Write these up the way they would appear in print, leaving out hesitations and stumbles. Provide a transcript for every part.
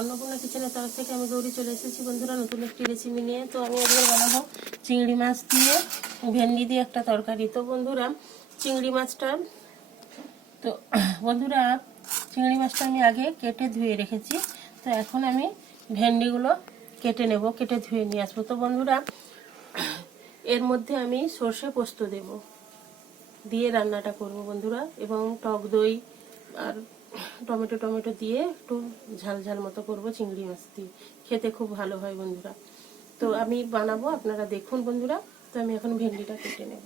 অন্নপূর্ণা কিচেনের তরফ থেকে আমি গৌরী চলে এসেছি বন্ধুরা নতুন একটি রেসিপি নিয়ে। তো আমি আজকে বানাবো চিংড়ি মাছ দিয়ে ভেন্ডি দিয়ে একটা তরকারি। তো বন্ধুরা চিংড়ি মাছটা আমি আগে কেটে ধুয়ে রেখেছি। তো এখন আমি ভেন্ডিগুলো কেটে নেব, কেটে ধুয়ে নিয়ে আসবো। তো বন্ধুরা এর মধ্যে আমি সর্ষে পোস্ত দিয়ে রান্নাটা করব বন্ধুরা, এবং টক দই আর টমেটো দিয়ে একটু ঝাল ঝাল মতো করব চিংড়ি মাছ দিয়ে, খেতে খুব ভালো হয় বন্ধুরা। তো আমি বানাবো, আপনারা দেখুন বন্ধুরা। তো আমি এখন ভেন্ডিটা কেটে নেব।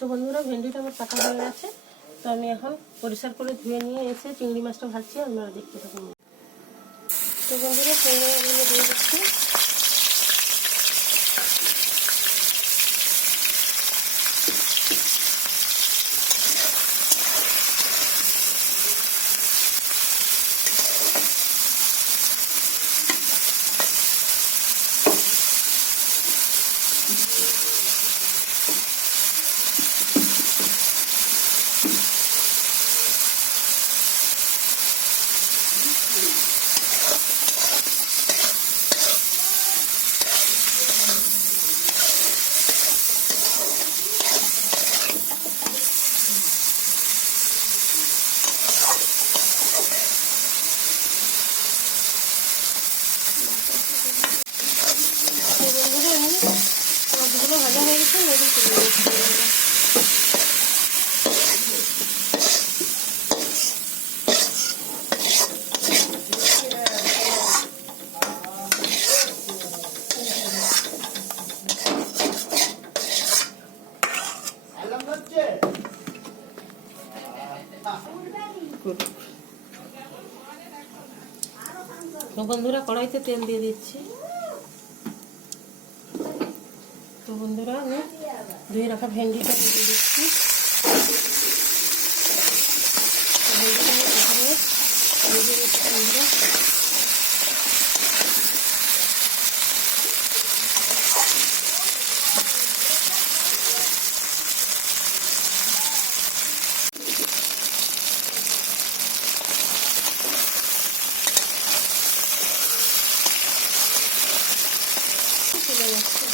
তো বন্ধুরা ভেন্ডিটা আমার কাটা হয়ে গেছে। তো আমি এখন পরিষ্কার করে ধুয়ে নিয়ে এসে চিংড়ি মাছটা ভাজছি, আপনারা দেখতে থাকুন। তো বন্ধুরা চিংড়ি মাছগুলো দিয়ে দিচ্ছি। মাছগুলো ভাজা হয়ে গেছে, নেড়ে তুলে দিচ্ছি। তো বন্ধুরা কড়াইতে তেল দিয়ে দিচ্ছি। তো বন্ধুরা আমি ধুয়ে রাখা ভেন্ডিটা দিয়ে দিচ্ছি। ভেন্ডিটা আমি প্রথমে ভেজে নিচ্ছি বন্ধুরা। তুলে যাচ্ছে।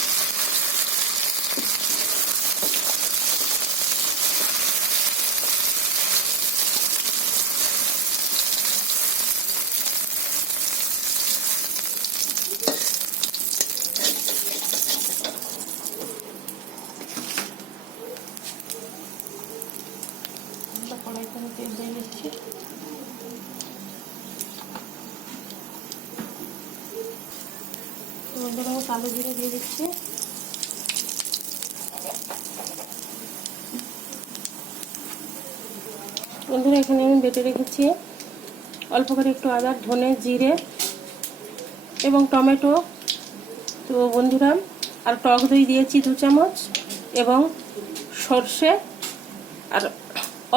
কড়াইতে আমি তেল দিয়ে দিচ্ছি। বন্ধুরা আমি কালো জিরে দিয়ে দিচ্ছি। বন্ধুরা এখানে আমি বেটে রেখেছি অল্প করে একটু আদা, ধনে, জিরে এবং টমেটো। তো বন্ধুরা আর টক দই দিয়েছি 2 চামচ, এবং সর্ষে আর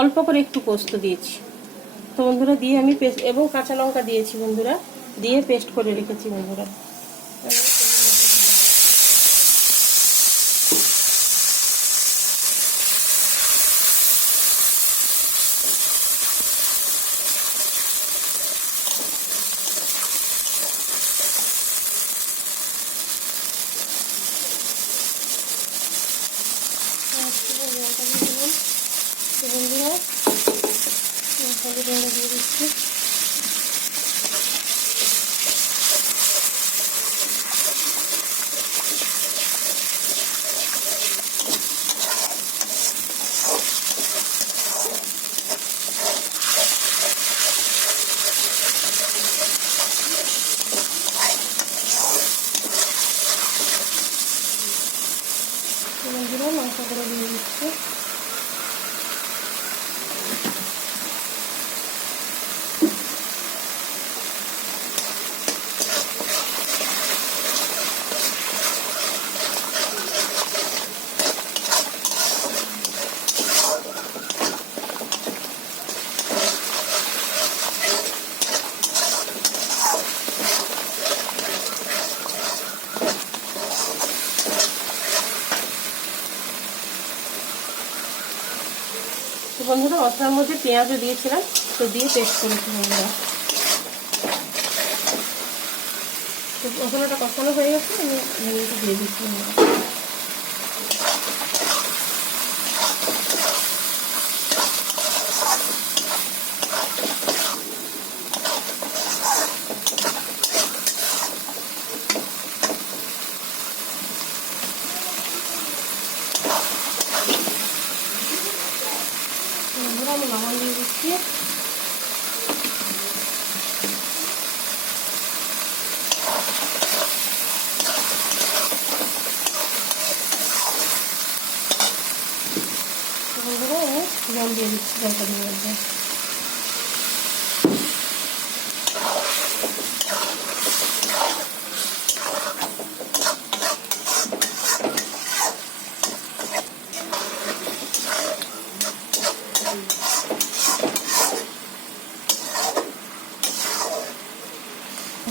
অল্প করে একটু পোস্ত দিয়েছি। তো বন্ধুরা দিয়ে আমি পেস্ট, এবং কাঁচা লঙ্কা দিয়েছি বন্ধুরা, দিয়ে পেস্ট করে রেখেছি বন্ধুরা। বন্ধুরা হলুদ দিয়ে দিচ্ছি। অল্প করে দিয়ে দিচ্ছি। তো বন্ধুরা মশলার মধ্যে পেঁয়াজও দিয়েছিলাম, তো দিয়ে পেস্ট করেছি বন্ধুরা। তো মশলাটা কষানো হয়ে গেছে, আমি ভেন্ডিটা দিয়ে দিচ্ছি বন্ধুরা। বন্ধুরা আমি লবণ দিয়ে দিচ্ছি। বন্ধুরা আমি জল দিয়ে দিচ্ছি তরকারির মধ্যে।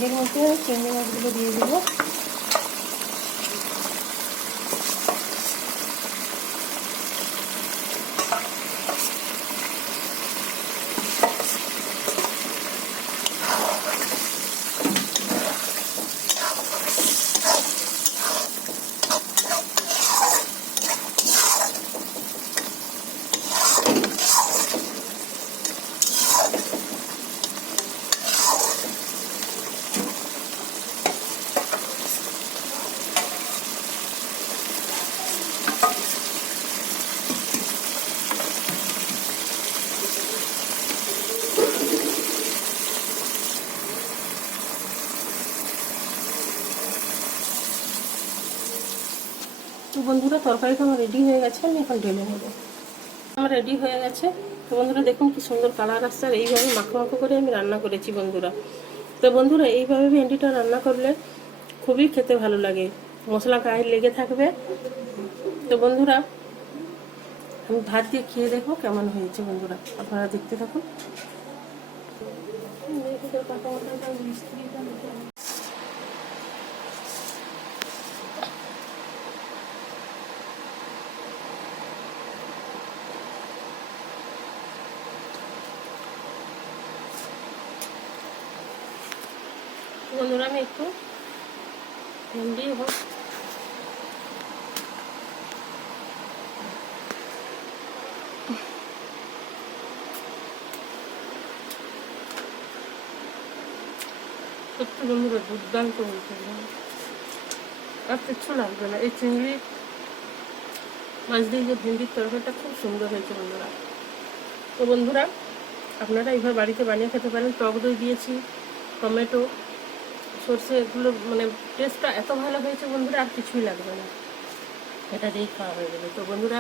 এর মধ্যে চিংড়ি মাছগুলো দিয়ে দেবো। তো বন্ধুরা তরকারিটা আমার রেডি হয়ে গেছে, আমি এখন ঢেলে নেব। আমার রেডি হয়ে গেছে। তো বন্ধুরা দেখুন কি সুন্দর কালার আসছে, আর এইভাবে মাখো মাখো করে আমি রান্না করেছি বন্ধুরা। তো বন্ধুরা এইভাবে ভেন্ডিটা রান্না করলে খুবই খেতে ভালো লাগে, মশলা গায়ে লেগে থাকবে। তো বন্ধুরা আমি ভাত দিয়ে খেয়ে দেখবো কেমন হয়েছে বন্ধুরা, আপনারা দেখতে থাকুন। বন্ধুরা আমি একটু ভেন্ডি এবং সত্যি বন্ধুরা দুর্দান্ত হয়েছে, আর কিচ্ছু লাগবে না। এই চিংড়ি মাছ দিয়ে যে ভেন্ডির তরকারিটা খুব সুন্দর হয়েছে বন্ধুরা। তো বন্ধুরা আপনারা এইভাবে বাড়িতে বানিয়ে খেতে পারেন। টক দই দিয়েছি, টমেটো, সর্ষে, এগুলো মানে টেস্টটা এত ভালো হয়েছে বন্ধুরা, আর কিছুই লাগবে না, এটা দিয়েই খাওয়া হয়ে যাবে। তো বন্ধুরা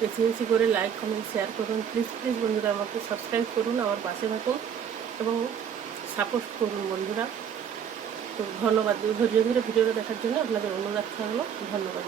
বেশি বেশি করে লাইক কমেন্ট শেয়ার করুন, প্লিজ প্লিজ বন্ধুরা আমাকে সাবস্ক্রাইব করুন, আমার পাশে থাকুন এবং সাপোর্ট করুন বন্ধুরা। তো ধন্যবাদ, ধৈর্য ধরে ভিডিওটা দেখার জন্য আপনাদের অনুরোধ থাকলো। ধন্যবাদ।